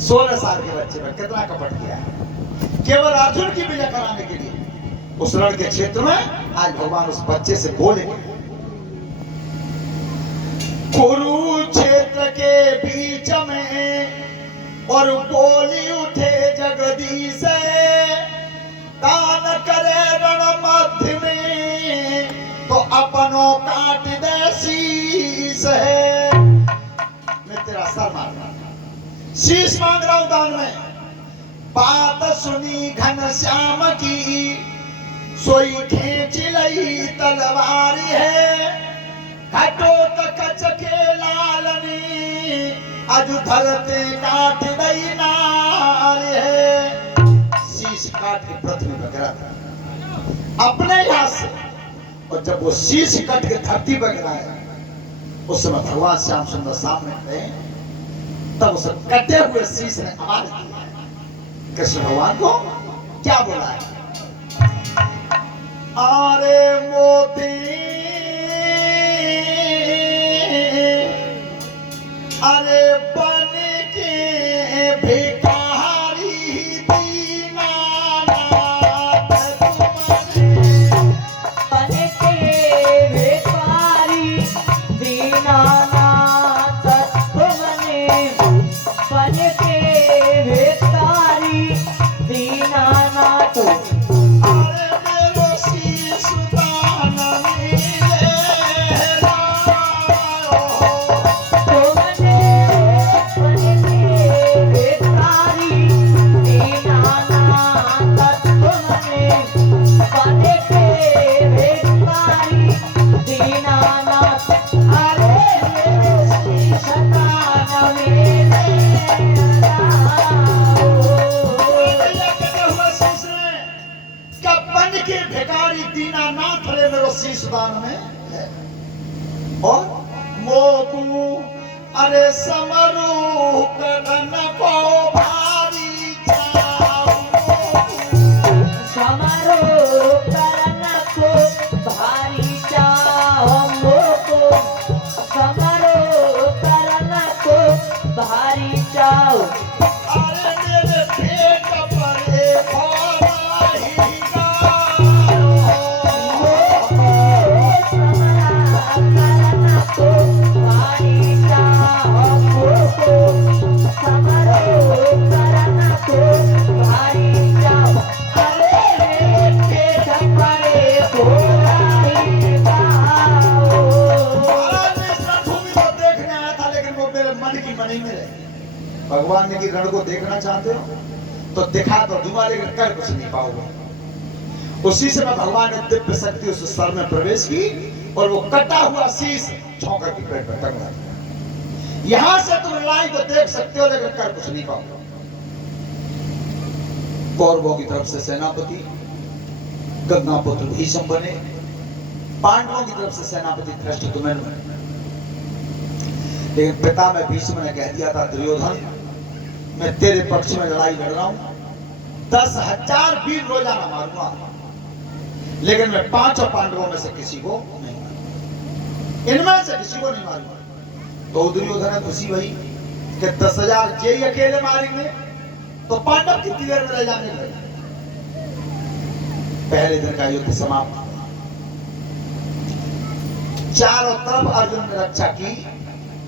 16 साल के बच्चे पर कितना कपट किया है, केवल अर्जुन की विजय कराने के लिए। उस रण के क्षेत्र में आज भगवान उस बच्चे से बोले, कुरुक्षेत्र के बीच में और बोली उठे जगदीश, दान करे रण मध्य में तो अपनों काट दे शीश है। मैं तेरा सर मार रहा, शीश मांग रहा हूं दान में। बात सुनी घनश्याम की, सोई खींच लई तलवारी है, घटोत्कच के लालनी अज धरते काट दई नार है। शीश काट के पृथ्वी पर गिरा था अपने हाथ से, और जब वो शीश कट के धरती पर गिराया उस समय भगवान श्याम सुंदर सामने खड़े, तब उस कटे हुए शीश ने आवाज दी कृष्ण भगवान को, क्या बोला है, अरे मोती अरे बन के भिखारी दीनानाथ तुम्हारे, बन के भिखारी दीनानाथ तुमने, बन के भिखारी दीनानाथ। अरे मेरो शीश दान मिले रायो, तुमने बन के भिखारी दीनानाथ तुमने, बन के भिखारी दीनानाथ। अरे मेरे शीश दान मेरे बन के भिखारी दीनानाथ रे मेरो शीश दान में है। और मोकू अरे समरू करन को भारी जाऊं, समारो करन को भारी चाहो मोको, समारो करन को भारी चाहो। अरे मेरे पेट पर एक ही गायो, भगवान ने कि रण को देखना चाहते हो तो दिखा तो दूंगा, लेकिन कर कुछ नहीं पाओगे। उसी समय भगवान ने दिव्य शक्ति उस सर में प्रवेश की और वो कटा हुआ शीश छौंकर की पेट पर टंगा दिया। यहां से तुम लड़ाई को देख सकते हो, लेकिन कर कुछ नहीं पाओगे। कौरवों की तरफ से सेनापति गंगापुत्र भीष्म बने, पांडवों की तरफ से सेनापति धृष्टद्युम्न बने। लेकिन पिता में भीष्म ने कह दिया था, दुर्योधन मैं तेरे पक्ष में लड़ाई लड़ रहा हूं, 10,000 वीर रोजाना मारूंगा, लेकिन मैं 5 पांडवों में से किसी को नहीं मारूंगा, इनमें से किसी को नहीं मारूंगा। तो दुर्योधन ने खुशी हुई कि 10,000 जे अकेले मारेंगे तो पांडव कितनी देर में रह जाने लगे। पहले दिन का युद्ध समाप्त, चारों तरफ अर्जुन ने रक्षा की,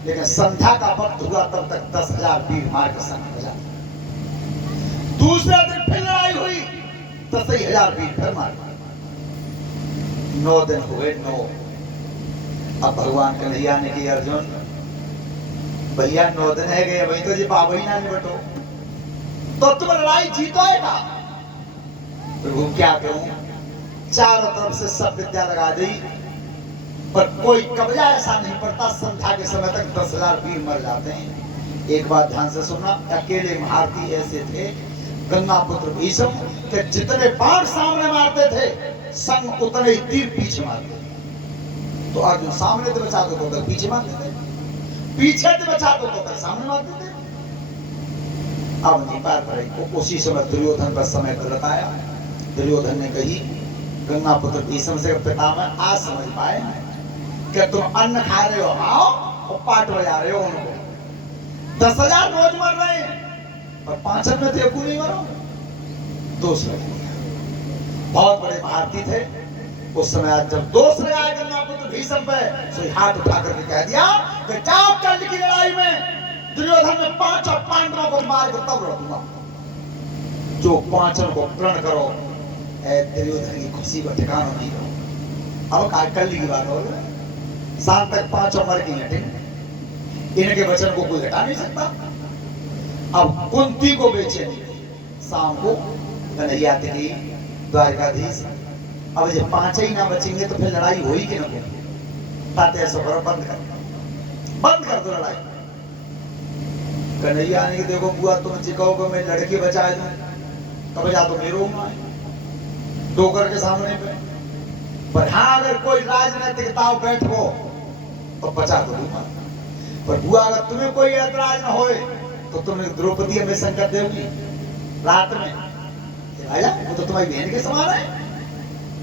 लेकिन संध्या का वक्त हुआ तब तक 10,000 वीर मार के संग हो जाते। दूसरे दिन फिर लड़ाई हुई, 10,000 वीर फिर मार। 9 दिन हुए, 9। अब भगवान कन्हैया ने की, अर्जुन भैया 9 दिन है गए, वही तो जी पावही ना निबटो, तो तुम लड़ाई जीतोएगा। प्रभु क्या करूं, चारों तरफ से सब विद्या लगा दी, पर कोई कब्जा ऐसा नहीं पड़ता, संध्या के समय तक 10,000 वीर मर जाते हैं। एक बात ध्यान से सुनना, अकेले महारथी ऐसे थे गंगापुत्र भीष्म के जितने बाण सामने मारते थे, संग उतने ही तीर पीछे मारते थे। तो अर्जुन सामने से बचा दो तो पीछे मारते थे, पीछे से बचा दो तो सामने मारते थे। अब नहीं पार पड़े। उसी समय दुर्योधन पर समय गलत आया। दुर्योधन ने कही गंगापुत्र भीष्म से, पिता में आज समझ पाए कि तुम अन्न खा रहे हो, आओ और पाट बजा रहे हो उनको। 10,000 रोज मर रहे हैं, और पांचन में थे नहीं मारो, दोष लग गया। बहुत बड़े भारती थे उस समय। आज जब दोष लगाया गंगापुत्र भीष्म पे, सो हाथ उठा करके कह दिया कि जाओ कल की लड़ाई में दुर्योधन में 5 पांडवों को मार कर तब लड़ूंगा। जो पांचन को प्रण करो, दुर्योधन की खुशी का ठिकाना नहीं हो। अब कल की बात हो, शाम तक 5 मर गई हटेंगे, इनके वचन को कोई हटा नहीं सकता। अब कुंती को बेचैनी, शाम को कन्हैया तेरी द्वारकाधीश, अब जब 5 ही ना बचेंगे तो फिर लड़ाई होई कि ना हो। ताते सफर बंद कर दो लड़ाई। कन्हैया ने देखो बुआ तुम चिकाओ को मैं लड़के बचाए दूं, तब जा तो मेरो डोकर के सामने पे। पर हाँ अगर कोई राजनीतिक ताव बैठो तो बचा दो दूंगा। पर बुआ अगर तुम्हें कोई ऐतराज न होए तो तुम्हें द्रौपदी में संकट देगी रात में। आया वो तो तुम्हारी बहन के समान है।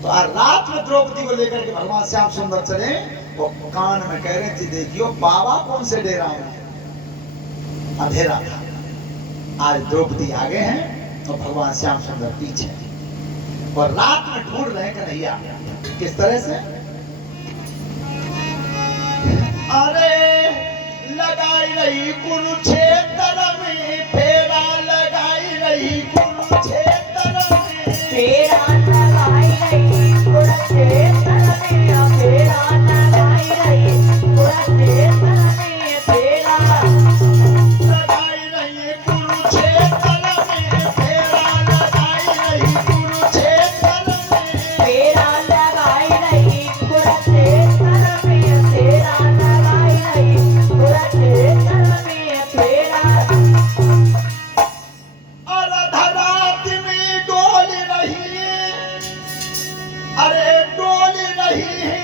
तो आज रात में द्रौपदी को लेकर के भगवान श्याम सुंदर चले, वो कान में कह रहे थे देखियो बाबा कौन से डेरा में अंधेरा था। आज द्रौपदी आगे हैं और भगवान श्याम सुंदर पीछे, और रात में ढूंढ रहे कन्हैया किस तरह से। अरे लगाई रही कुरुक्षेत्र में फेरा, लगाई रही कुरुक्षेत्र में फेरा लगाई रही कुरुक्षेत्र में, फेरा लगाई रही कुरुक्षेत्र में, फेरा लगाई रही कुरुक्षेत्र में, फेरा लगाई रही कुरुक्षेत्र में, फेरा लगाई रही कुरुक्षेत्र में, फेरा लगाई रही कुरुक्षेत्र में, फेरा अर्धरात में डोल रही, अरे डोल रही है,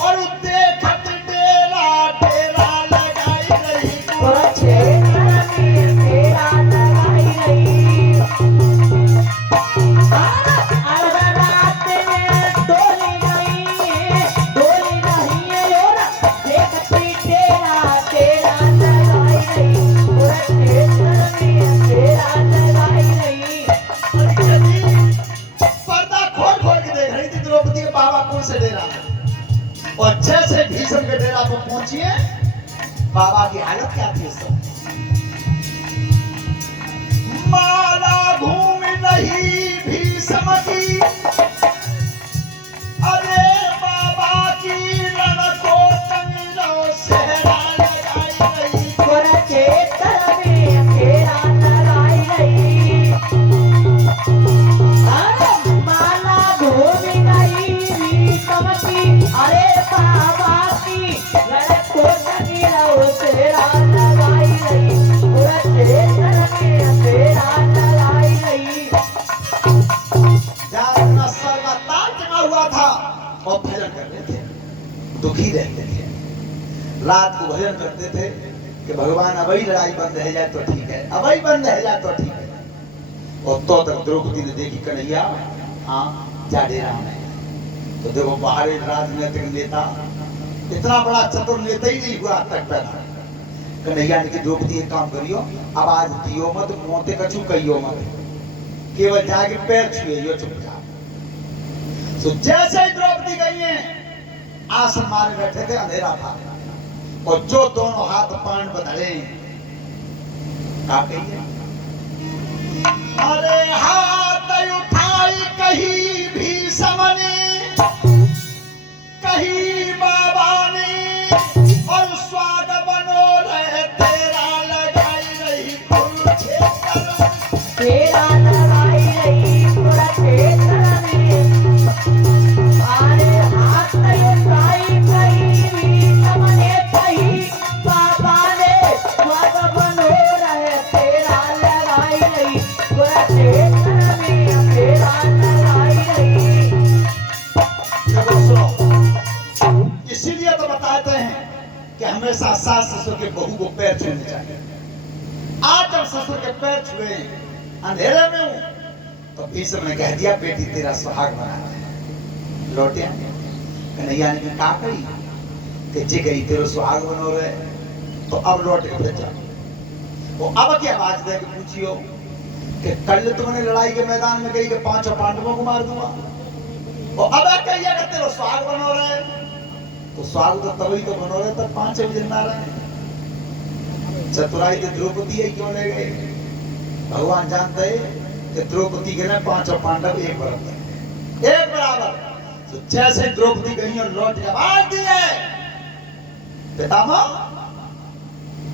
और देखत डेरा डेरा लगाई रही कुरुक्षेत्र में, फेरा लगाई रही। अर्धरात में डोली रही है और देखती डेरा डेरा लगाई रही, कुरुक्षेत्र में फेरा लगाई रही। पर्दा खोल खोल के देख रही थी द्रौपदी के बाबा कौन से डेरा है। और जैसे भीष्म के डेरा पर पहुंचिए, बाबा की हालत क्या थी उस समय। माला घूम रही भीष्म की, अरे बाबा की रण को टंगनो सेहरा लगाई रही। कुरुक्षेत्र में फेरा लगाई रही। अरे माला घूम गई भीष्म की, अरे बाबा की रण को टंगनो सेहरा लगाई रही, कुरुक्षेत्र में फेरा लगाई रही। जहाँ इतना सर्वतार जमा हुआ था और भजन करते थे, दुखी रहते थे। रात को भजन करते थे कि भगवान अबई लड़ाई बंद रह जाए तो ठीक है, अबई बंद रह जाए तो ठीक है। और तो तक द्रौपदी ने देखी कन्हैया हाँ जा डेरा में, तो देखो बाहर एक राजनीतिक नेता, इतना बड़ा चतुर नेता ही नहीं हुआ तक पैदा। कन्हैया ने कि द्रौपदी एक काम करियो, अब आज दियो मत मोते कछु कहियो मत, केवल जाके पैर छुए चुपचाप। तो जैसे ही द्रौपदी गई है, आसन मारे बैठे थे, अंधेरा था, और जो दोनों हाथ पान बधड़े का कहिए, अरे हाथ उठाई कहीं भीष्म ने, कहीं बाबा ने, और स्वाग बनो रहे तेरा लगाई रही कुरुक्षेत्र में। फेरा लगाई रही कुरुक्षेत्र में, अरे हाथ उठाई कहीं भीष्म ने, कहीं बाबा ने, स्वाग बनो रहे फेरा लगाई रही कुरुक्षेत्र में, फेरा लगाई रही। देखो सुनो, इसीलिए तो बताते हैं कि हमेशा सास ससुर के बहू को पैर छूने चाहिए। आज जब ससुर के पैर छुए अंधेरे में हूं, तो भीष्म ने कह दिया बेटी तेरा सुहाग बना है, लौटे। कन्हैया ने कहा कही कि जी गई तेरे सुहाग बनो रहे, तो अब लौट के फिर जाओ। वो अब की आवाज दे के पूछियो कि कल तुमने लड़ाई के मैदान में गई कि 5 पांडवों को मार दूंगा, वो अब कहिए कि तेरा स्वाग बनो रहे, तो स्वाग तो तभी तो बनो रहे तब 5 जिंदा रहे। चतुराई से द्रौपदी है क्यों ले गए? भगवान जानते हैं कि द्रौपदी के ना 5 पांडव एक बराबर। तो जैसे द्रौपदी गई और लौट के आवाज दी है, पितामह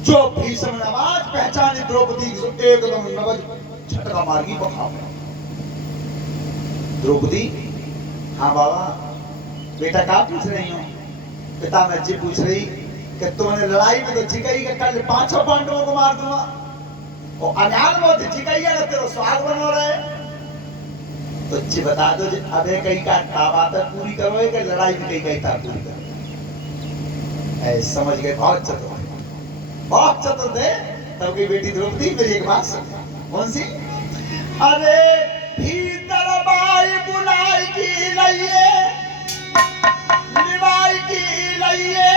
जो भीष्म ने आवाज पहचानी द्रौपदी की, एकदम नवज झटका मारगी बखाओ। द्रौपदी, हाँ बाबा बेटा क्या पूछ रही हो? पिता मैं जी पूछ रही कि तुमने लड़ाई में तो जिकई के कल 5 पांडवों को मार दूंगा, और अज्ञान में तो जिकई है तेरा स्वाग बनो रहे, तो जी बता दो जी अबे कई का बात है पूरी करो कि लड़ाई में कई था पूरी करो। ऐसे समझ गए, बहुत चतुर थे। तब की बेटी द्रौपदी मेरी एक बात सुन, कौन सी? अरे भीतर बाई बुलाई की लइए, निभाई की लइए,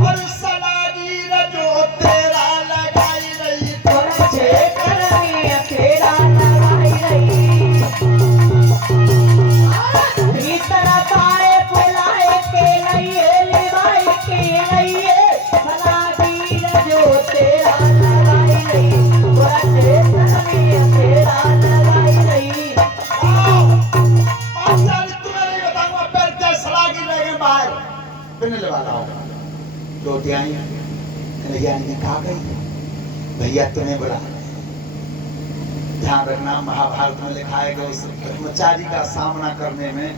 और सलागी जो तेरा लगाई रही, तोरा छे करनी अकेला लगाई रही। भीतर पाए बुलाए के लिए, निभाई के लिए, सलागी जो तेरा लगाई रही, तोरा छे करनी अकेला लगाई रही। तुम्हें नहीं बताऊंगा पैर क्या सलागी लगे बाहर बिनने वाला होगा। रोटी आई भैया ने कहा गई भैया तुम्हें बड़ा ध्यान रखना, महाभारत में लिखा है कि उस ब्रह्मचारी का सामना करने में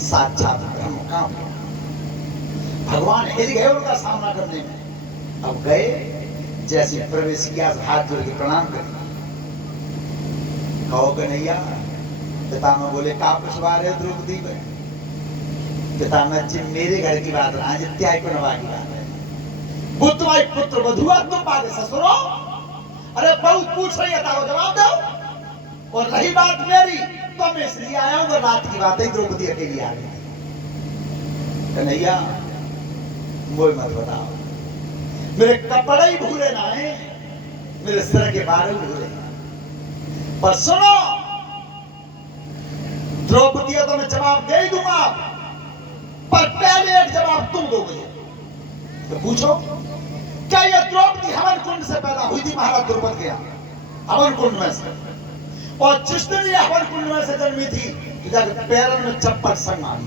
साक्षात ब्रह्म काम भगवान हिल गए उनका सामना करने में। अब गए जैसे प्रवेश किया, हाथ जोड़ के प्रणाम कर, कहो कन्हैया। पिता में बोले का पुछवा रहे द्रौपदी में? पिता में जी मेरे घर की बात रहा, त्याग बनवा की बात है। वो तुम्हारी पुत्र वधुआ तुम पागे ससुरो, अरे बहू पूछ रही है तारो जवाब दो। और रही बात मेरी तो मैं इसलिए आया हूं, रात की बात है द्रौपदी अकेली आ गई। कन्हैया मोह मत बताओ, मेरे कपड़े ही भूले ना है, मेरे सिर के बाल भूले। पर सुनो द्रौपदी तो मैं जवाब दे ही दूंगा, पर पहले एक जवाब तुम दोगे। तो पूछो क्या ये द्रौपदी हवन कुंड से पैदा हुई थी? महाराज द्रौपद गया हवन कुंड में से, और जिस दिन ये हवन कुंड में से जन्मी थी तो जाकर पैरों में चप्पल संग आई,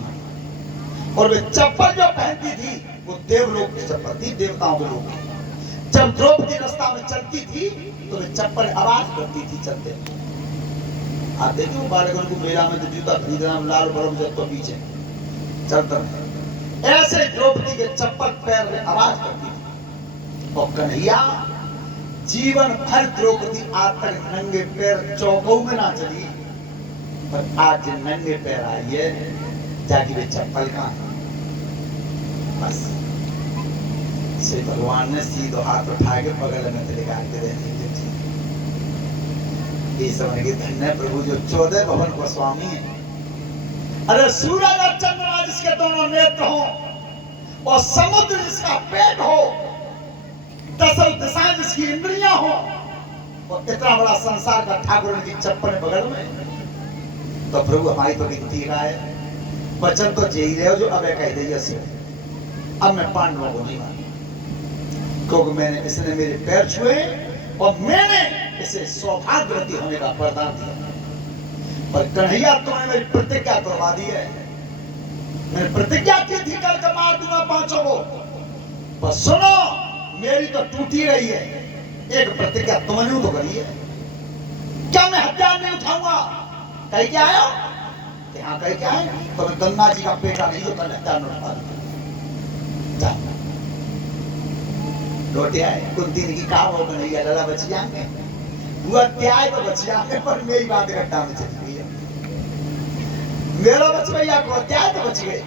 और वे चप्पल जो पहनती थी वो देवलोक की चप्पल थी, देवताओं के लोग की। जब द्रौपदी रास्ता में चलती थी तो वे चप्पल आवाज करती थी चलते। आप देखिए बालकों को मेला में तो जूता खरीदना लाल बरम जब तो पीछे चलता है, ऐसे द्रौपदी के चप्पल पैर में आवाज करती थी। और कन्हैया जीवन भर द्रौपदी आज तक नंगे पैर चौकों में ना चली, पर आज नंगे पैर आई है जाके वे चप्पल कहां? बस श्री भगवान ने सीधो हाथ उठा के बगल में निकाल के दे दी। ये समझ के धन्य प्रभु जो 14 भवन को स्वामी है। अरे सूरज और चंद्रमा जिसके दोनों नेत्र हो, और समुद्र जिसका पेट हो, 10 दिशाएं जिसकी इंद्रियां हो, और इतना बड़ा संसार का ठाकुर की चप्पल बगल में, तो प्रभु हमारी तो गिनती रहा है। वचन तो जे ही रहे हो जो अब कह दिया से अब मैं पांडवों को नहीं मानूं, क्योंकि मैंने इसने मेरे पैर छुए और मैंने इसे सौभाग्यवती होने का वरदान दिया। पर कन्हैया तुमने मेरी प्रतिज्ञा तोड़वा दी है। मैंने प्रतिज्ञा की थी कल का मार दूंगा 5 को, पर सुनो मेरी तो टूटी रही है। एक प्रतिज्ञा तुमने तो करी है, क्या मैं हथियार नहीं उठाऊंगा? कहीं क्या आया? हाँ कहीं क्या है? तो मैं गंगा जी का बेटा नहीं जो कल हथियार न उठा लौटे आए। कुंती ने की कहा वो कन्हैया लड़ा बच जाएंगे, हुआ क्या है तो बच जाएंगे, पर मेरी बात घटना में चली गई है। मेरा बच भैया को क्या है तो बच गए।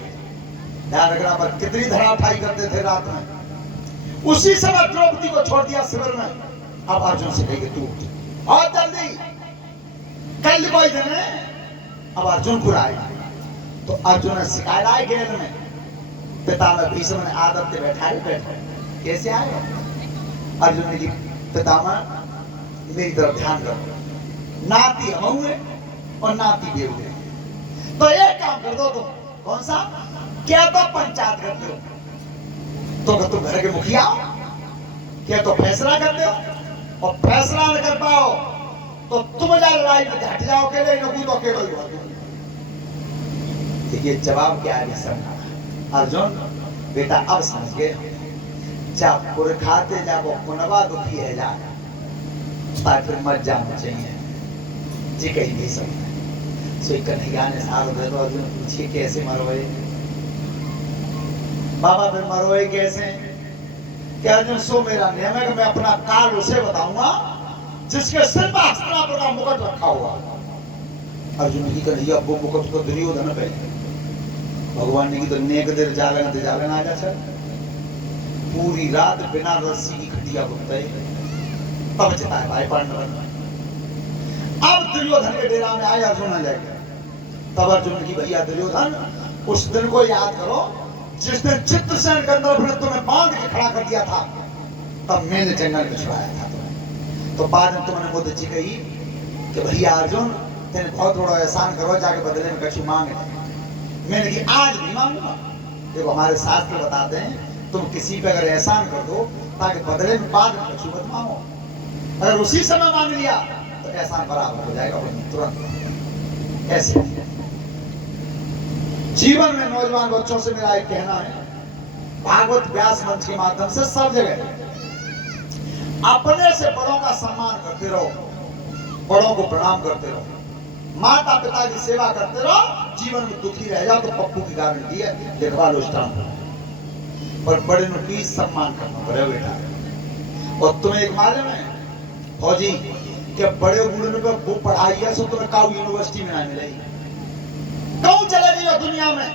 ध्यान रखना, पर कितनी धरा उठाई करते थे रात में। उसी समय द्रौपदी को छोड़ दिया शिविर में। अब अर्जुन से कहेंगे तू बहुत जल्दी कल कोई दिन अब अर्जुन को आएगा, तो अर्जुन ने सिखाया है गेल में। पिता में भीष्म ने आदत से बैठा कैसे आए? अर्जुन ने पितामह मेरी तरफ ध्यान करो, नाती हम है और नाती बेवड़े। तो एक काम कर दो तुम, कौन सा? क्या तो पंचायत करते हो, तो तुम घर के मुखिया हो, क्या तो फैसला करते हो, और फैसला न कर पाओ तो तुम जा लड़ाई में हट जाओ अकेले, न तो अकेले ही हो। देखिए जवाब क्या है समझा। अर्जुन बेटा अब समझ गए, जब पुरखाते जाबो पुनवा दुखी है जा, फिर मत जाना चाहिए जी, कहीं नहीं सकता। सो कन्हैया ने सारो दे तो अर्जुन पूछिए कैसे मरोए बाबा, फिर मरोए कैसे? क्या अर्जुन सो मेरा नियम है कि मैं अपना काल उसे बताऊंगा जिसके सिर पर हस्तिनापुर का मुकुट रखा हुआ। अर्जुन की कन्हैया वो मुकुट तो दुर्योधन पे, भगवान ने की तो नेक देर जालन आ जा सर, पूरी रात बिना रस्सी की खटिया बुनते तब चता है भाई पांडव। अब दुर्योधन के डेरा में आए अर्जुन लेके, तब अर्जुन की भैया दुर्योधन उस दिन को याद करो जिस दिन चित्रसेन के अंदर अपने तुम्हें बांध के खड़ा कर दिया था, तब मैंने जंगल में छुड़ाया था तुम्हें। तो बाद में तुमने मुझे जी कही कि भैया अर्जुन तेने बहुत बड़ा एहसान करो, जाके बदले में कछु मांगे। मैंने कि आज नहीं मांगूंगा। देखो हमारे शास्त्र बताते हैं तुम किसी पे अगर एहसान कर दो ताकि बदले में बाद में कछु मत मांगो, अगर उसी समय मांग लिया तो एहसान बराबर हो जाएगा तुरंत। ऐसे जीवन में नौजवान बच्चों से मेरा एक कहना है, भागवत व्यास मंच के माध्यम से सब जगह अपने से बड़ों का सम्मान करते रहो, बड़ों को प्रणाम करते रहो, माता पिता की सेवा करते रहो। जीवन में दुखी रह जाओ तो पप्पू की गारंटी है, देखवा लो स्टाम्प पर बड़े नु प्लीज सम्मान करना पड़े बेटा। और तुम्हें एक मालूम है फौजी कि बड़े बूढ़े पे वो पढ़ाई है सो तुम्हें काउ यूनिवर्सिटी में ना मिलेगी, कहूं चले गई दुनिया में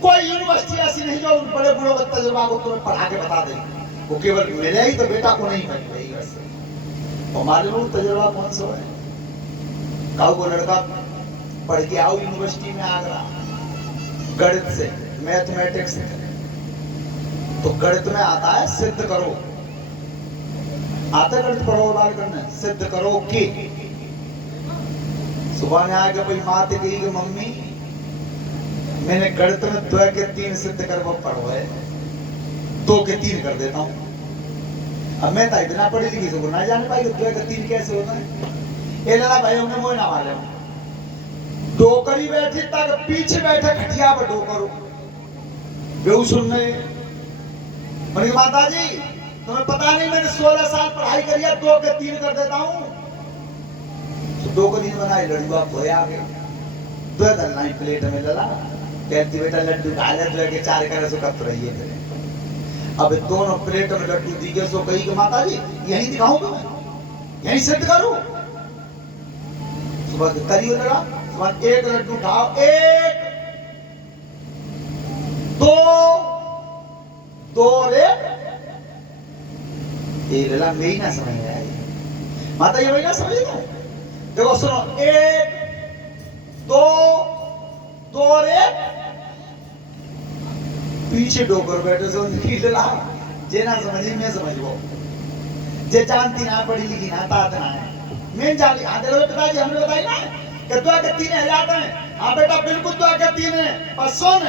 कोई यूनिवर्सिटी ऐसी नहीं जो बड़े बूढ़ों के तजुर्बा को तुम्हें पढ़ा के बता दे, वो केवल मिले ही तो बेटा को नहीं मिलेगी। वैसे और मालूम तजुर्बा कौन सा है? काउ को लड़का पढ़ के आओ यूनिवर्सिटी में आगरा, गणित से मैथमेटिक्स से, तो गणित में आता है सिद्ध करो, आता गणित पढ़ो बाल करने सिद्ध करो कि सुबह में आएगा भाई माँ कही कि मम्मी मैंने गणित में 2 के 3 सिद्ध कर वो पढ़ो है, 2 के 3 कर देता हूँ। अब मैं तो इतना पढ़ी लिखी से ना जाने पाई 2 के 3 कैसे होता है। ये लड़ा भाई हमने मोह ना मारे डोकरी बैठी तक पीछे बैठे खटिया पर डोकरो बेहू सुनने बोली माता जी तुम्हें पता नहीं मैंने 16 साल पढ़ाई करी है, 2 के 3 कर देता हूँ। तो 2 को 3 बनाई लड़ी बाप हो आगे 2 दलना प्लेट में लला कहती बेटा लड्डू खा ले 2 के 4 करे सो कब रही है। अब दोनों प्लेट में लड्डू दी गए सो कही कि माता जी यही दिखाऊं तुम्हें, यही सिद्ध करूं। सुबह करियो लड़ा, सुबह 1 लड्डू उठाओ, 1 2 2 रे ये लला मेरी ना समझ में आई माता, ये वही ना समझ में। देखो सुनो 1 2 2 रे पीछे डोकर बैठे सो लला जे ना समझी मैं समझो, जे जानती ना पढ़ी लिखी ना तात ना है मैं जान ली। आधे लोग पिताजी हमने बताई ना कि 2 के 3 है जाते हैं। हाँ बेटा बिल्कुल 2 के 3 है, पर सुन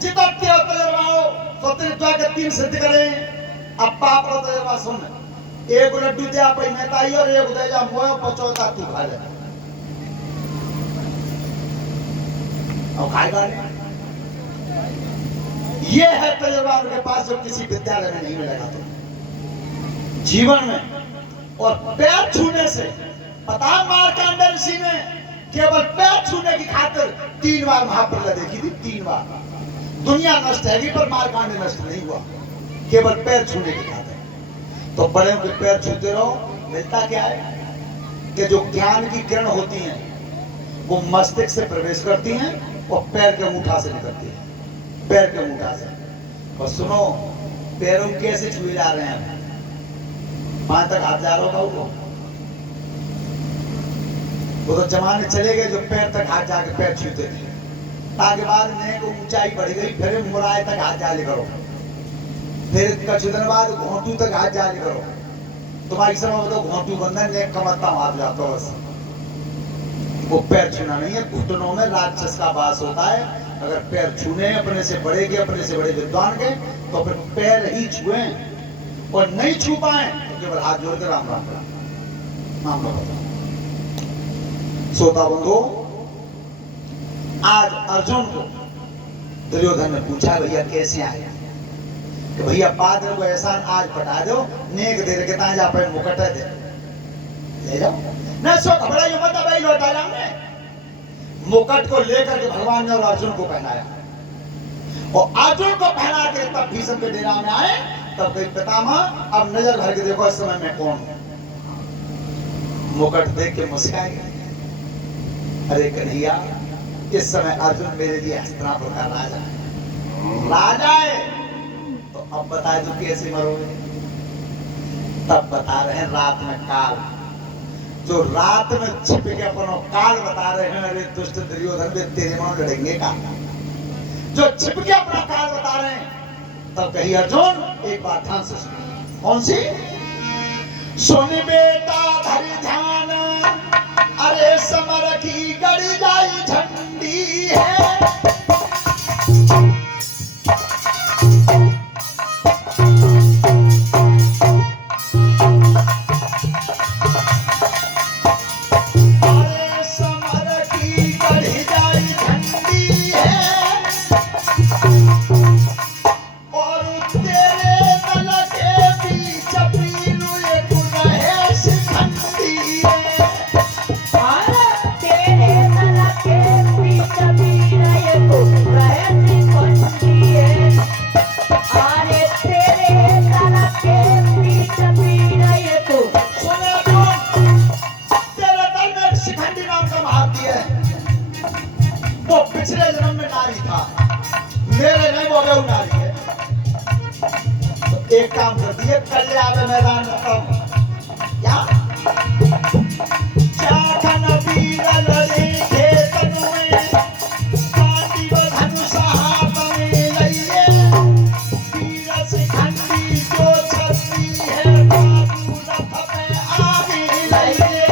जितना तेरा तजर्बा हो तो तेरे 2 के 3 सिद्ध करें। अब पाप रो तजर्बा सुन, 1 लड्डू दे आप नेताई और 1 दे जा मोयो पचौता तू खा ले। अब खाएगा ये है तजर्बा उनके पास जो किसी विद्यालय में नहीं मिलेगा। तो जीवन में और पैर छूने से पता मार्कंड ऋषि ने केवल पैर छूने की खातिर 3 बार महाप्रलय देखी थी, 3 बार। दुनिया नष्ट है पर मार्कंड नष्ट नहीं हुआ, केवल पैर छूने की खातिर। तो बड़े के पैर छूते रहो, मिलता क्या है कि जो ज्ञान की किरण होती हैं वो मस्तिष्क से प्रवेश करती हैं और पैर के अंगूठा से निकलती है, पैर के अंगूठा से। और सुनो पैरों कैसे छुए जा रहे हैं, 5 तक हाथ जा रहा होगा वो तो जमाने चले गए जो पैर तक हाथ जाके पैर छूते थे। ताकि बाद में को ऊंचाई बढ़ गई, फिर मुराए तक हाथ जाले करो, फिर कुछ दिन बाद घोंटू तक हाथ जाले करो, तुम्हारी समय में तो घोंटू बंधन ने कमरता मार जाता बस। वो पैर छूना नहीं है, घुटनों में राक्षस का वास होता है। अगर पैर छूने अपने से बड़े के, अपने से बड़े विद्वान के, तो फिर पैर ही छुए और नहीं छू पाए तो केवल हाथ जोड़ के राम राम नाम लो। श्रोता बंधु, आज अर्जुन को दुर्योधन ने पूछा भैया कैसे आए, कि भैया पात्र को एहसान आज पटा दो, नेक देर के ताजा पे मुकट दे ले जाओ न, सो घबरा ये मत भाई लौटा जाऊंगे। मुकट को लेकर के भगवान ने और अर्जुन को पहनाया, और अर्जुन को पहना के तब भीष्म के डेरा में आए। तब कही पितामह अब नजर भर के देखो इस समय मैं कौन हूं। मुकट देख के मुस्काए, अरे कन्हैया इस समय अर्जुन मेरे लिए हस्तिनापुर का राजा है, राजा है। तो अब बता दो कैसे मरोगे। तब बता रहे हैं रात में काल, जो रात में छिप के अपनो काल बता रहे हैं। अरे दुष्ट दुर्योधन भी तेरे में लड़ेंगे का, जो छिप के अपना काल बता रहे हैं। तब कही अर्जुन एक बात ध्यान से सुनो। कौन सी? सुन बेटा धरि ध्यान, अरे समर की गड़ी जाई झंडी है। एक काम कर दिए, कल आवे मैदान में तब क्या चाखन वीर लड़े खेतन में, कांटी व धनुष हाथ में लइए, वीर शिखंडी जो छत्री है, बाबू रथ पे आगे लइए।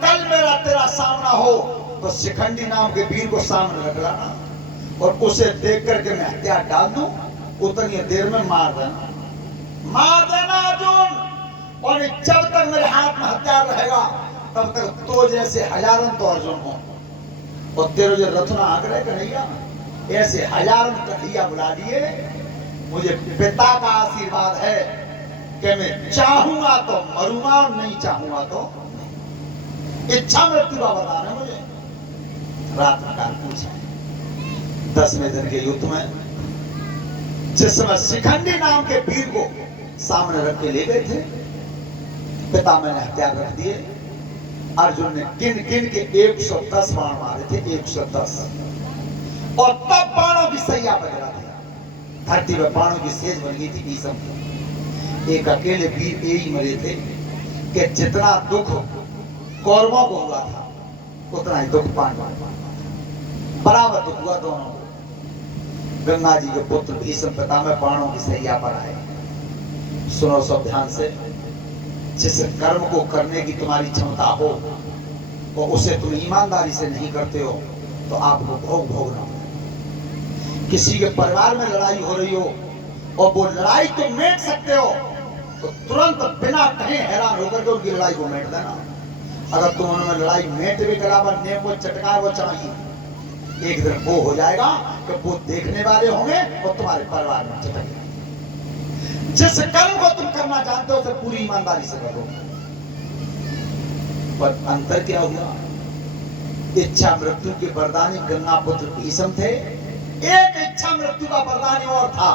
कल मेरा तेरा सामना हो तो शिखंडी नाम के वीर को सामने रख लाना, और उसे देख करके मैं हथियार डाल दूं, उतनी देर में मार देना अर्जुन। और जब तक मेरे हाथ में हथियार रहेगा तब तक तो जैसे हजारों तो अर्जुन हो, और तेरे जो रथना आंक रहे कन्हैया, ऐसे हजारों कन्हैया बुला दिए। मुझे पिता का आशीर्वाद है कि मैं चाहूंगा तो मरूंगा, नहीं चाहूंगा तो इच्छा मृत्यु का बता रहे मुझे। रात में काल पूछा 10वें दिन के युद्ध में जिस समय शिखंडी नाम के वीर को सामने रख के ले गए थे, पिता मैंने हथियार रख दिए। अर्जुन ने गिन गिन के 110 बाण मारे थे, 110, और तब बाणों की सैया बजा दिया। धरती में बाणों की सेज बन गई थी भीष्म की। एक अकेले वीर यही मरे थे कि जितना दुख कौरवों को हुआ था उतना ही दुख पांडवों, बराबर दुख हुआ दोनों को। गंगा जी के पुत्र भीष्म पितामह बाणों की सैया पर आए। सुनो सब ध्यान से, जिस कर्म को करने की तुम्हारी क्षमता हो और उसे तुम ईमानदारी से नहीं करते हो तो आपको भोग भोगना होगा। किसी के परिवार में लड़ाई हो रही हो और वो लड़ाई तुम मिट सकते हो तो तुरंत बिना कहे हैरान होकर के उनकी लड़ाई को मिट देना। अगर तुम उन्होंने लड़ाई मेट भी करा, ने वो चटका वो चाहिए, एक दिन वो हो जाएगा कि वो देखने वाले होंगे और तुम्हारे परिवार में चटक जाएगा। जिस कर्म को तुम करना चाहते हो उसे पूरी ईमानदारी से करो। पर अंतर क्या हुआ? इच्छा मृत्यु के वरदानी गंगा पुत्र भीष्म थे, एक इच्छा मृत्यु का वरदानी और था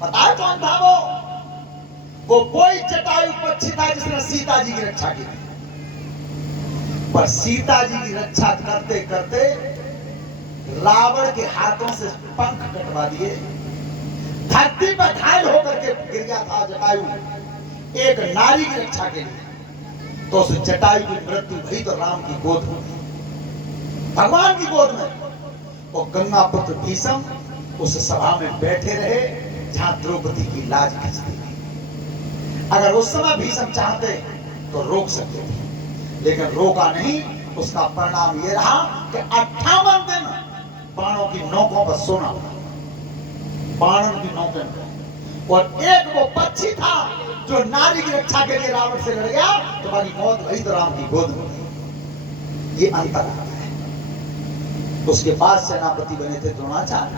पता है कौन था वो कोई जटायु पक्षी था जिसने सीता जी की रक्षा की थी। पर सीता जी की रक्षा करते करते रावण के हाथों से पंख कटवा दिए, धरती पर घायल होकर के गिर गया था जटायु एक नारी की रक्षा के लिए। तो उस जटायु की मृत्यु भई तो राम की गोद में, भगवान की गोद में। वो गंगा पुत्र भीष्म उस सभा में बैठे रहे जहां द्रौपदी की लाज खिंचती थी। अगर उस समय भीष्म चाहते तो रोक सकते थे, लेकिन रोका नहीं। उसका परिणाम यह रहा कि 58 दिन बाणों की नोकों पर सोना, बाणों की नोकों पर। और एक वो पक्षी था जो नारी की रक्षा के लिए रावण से लड़ गया, तुम्हारी मौत भई तो राम की गोद में। ये अंतर आता है। उसके बाद सेनापति बने थे द्रोणाचार्य।